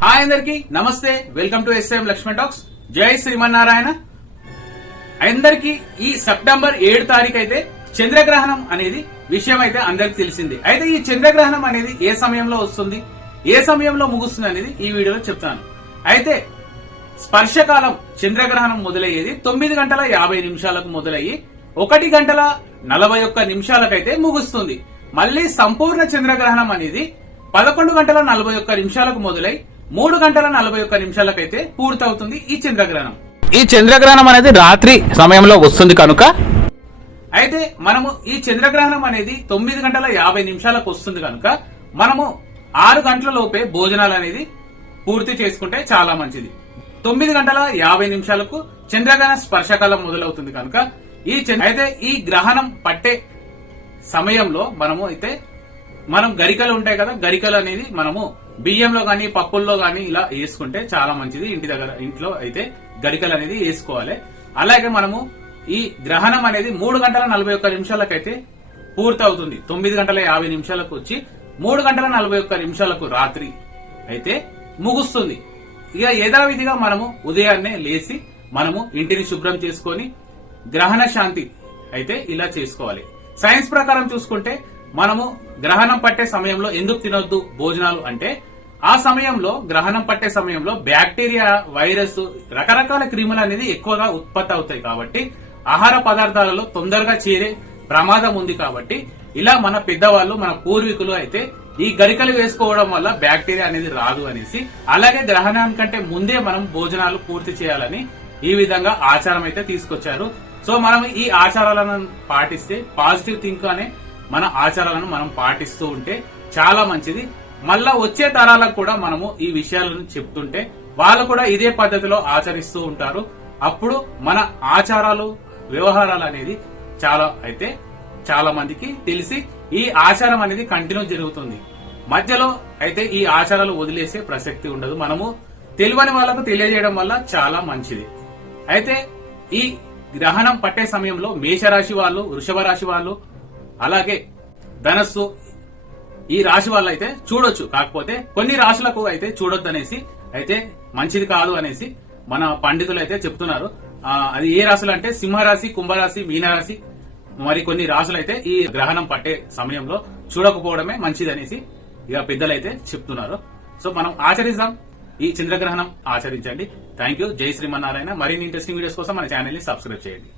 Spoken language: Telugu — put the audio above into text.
హాయ్ అందరికి నమస్తే welcome to SM Laxman talks. జై శ్రీమన్నారాయణ. అందరికి ఈ సెప్టెంబర్ ఏడు తారీఖు అయితే చంద్రగ్రహణం అనేది విషయం అయితే అందరికి తెలిసింది. అయితే ఈ చంద్రగ్రహణం అనేది ఏ సమయంలో వస్తుంది? ఏ సమయంలో ముగుస్తుంది అనేది ఈ వీడియోలో చెప్తాను. అయితే స్పర్శకాలం చంద్రగ్రహణం మొదలయ్యేది తొమ్మిది గంటల యాభై నిమిషాలకు మొదలయ్యి ఒకటి గంటల నలభై ఒక్క నిమిషాలకైతే ముగుస్తుంది. మళ్ళీ సంపూర్ణ చంద్రగ్రహణం అనేది పదకొండు గంటల నలభై ఒక్క నిమిషాలకు మొదలై మూడు గంటల నలభై ఒక్క నిమిషాలకైతే పూర్తవుతుంది ఈ చంద్రగ్రహణం. ఈ చంద్రగ్రహణం అనేది రాత్రి సమయంలో వస్తుంది కనుక. అయితే మనము ఈ చంద్రగ్రహణం అనేది తొమ్మిది గంటల యాభై నిమిషాలకు వస్తుంది కనుక మనము ఆరు గంటల లోపే భోజనాలు అనేది పూర్తి చేసుకుంటే చాలా మంచిది. తొమ్మిది గంటల యాభై నిమిషాలకు చంద్రగ్రహణ స్పర్శకాలం మొదలవుతుంది కనుక ఈ అయితే ఈ గ్రహణం పట్టే సమయంలో మనము అయితే మనం గరికలు ఉంటాయి కదా గరికలు అనేది మనము బియ్యంలో కానీ పప్పుల్లో కానీ ఇలా వేసుకుంటే చాలా మంచిది. ఇంటి దగ్గర ఇంట్లో అయితే గరికలు అనేది వేసుకోవాలి. అలాగే మనము ఈ గ్రహణం అనేది మూడు గంటల నలభై ఒక్క నిమిషాలకైతే పూర్తి అవుతుంది తొమ్మిది గంటల యాభై నిమిషాలకు వచ్చి మూడు గంటల నలభై ఒక్క నిమిషాలకు రాత్రి అయితే ముగుస్తుంది. ఇక యథావిధిగా మనము ఉదయాన్నే లేచి మనము ఇంటిని శుభ్రం చేసుకొని గ్రహణ శాంతి అయితే ఇలా చేసుకోవాలి. సైన్స్ ప్రకారం చూసుకుంటే మనము గ్రహణం పట్టే సమయంలో ఎందుకు తినొద్దు? భోజనాలు అంటే ఆ సమయంలో గ్రహణం పట్టే సమయంలో బ్యాక్టీరియా వైరస్ రకరకాల క్రిములు అనేది ఎక్కువగా ఉత్పత్తి అవుతాయి కాబట్టి ఆహార పదార్థాలలో తొందరగా చేరే ప్రమాదం ఉంది కాబట్టి ఇలా మన పెద్దవాళ్ళు మన పూర్వీకులు అయితే ఈ గరికలు వేసుకోవడం వల్ల బ్యాక్టీరియా అనేది రాదు అనేసి అలాగే గ్రహణానికంటే ముందే మనం భోజనాలు పూర్తి చేయాలని ఈ విధంగా ఆచారం అయితే తీసుకొచ్చారు. సో మనం ఈ ఆచారాలను పాటిస్తే పాజిటివ్ థింక్ అనే మన ఆచారాలను మనం పాటిస్తూ ఉంటే చాలా మంచిది. మళ్ళా వచ్చే తరాలకు కూడా మనము ఈ విషయాలను చెప్తుంటే వాళ్ళు కూడా ఇదే పద్ధతిలో ఆచరిస్తూ ఉంటారు. అప్పుడు మన ఆచారాలు వ్యవహారాలు అనేది చాలా అయితే చాలా మందికి తెలిసి ఈ ఆచారం అనేది కంటిన్యూ జరుగుతుంది. మధ్యలో అయితే ఈ ఆచారాలు వదిలేసే ప్రసక్తి ఉండదు. మనము తెలియని వాళ్ళకు తెలియజేయడం వల్ల చాలా మంచిది. అయితే ఈ గ్రహణం పట్టే సమయంలో మేషరాశి వాళ్ళు వృషభ రాశి వాళ్ళు అలాగే ధనస్సు ఈ రాశి వాళ్ళు అయితే చూడొచ్చు. కాకపోతే కొన్ని రాశులకు అయితే చూడొద్దు అనేసి అయితే మంచిది కాదు అనేసి మన పండితులు అయితే చెప్తున్నారు. అది ఏ రాశులు అంటే సింహరాశి కుంభరాశి మీనరాశి మరి కొన్ని రాశులు అయితే ఈ గ్రహణం పట్టే సమయంలో చూడకపోవడమే మంచిది అనేసి ఇక పెద్దలైతే చెప్తున్నారు. సో మనం ఆచరిద్దాం. ఈ చంద్రగ్రహణం ఆచరించండి. Thank you. జై శ్రీమన్నారాయణ. మరిన్ని ఇంట్రెస్టింగ్ వీడియోస్ కోసం మన ఛానల్ని సబ్స్క్రైబ్ చేయండి.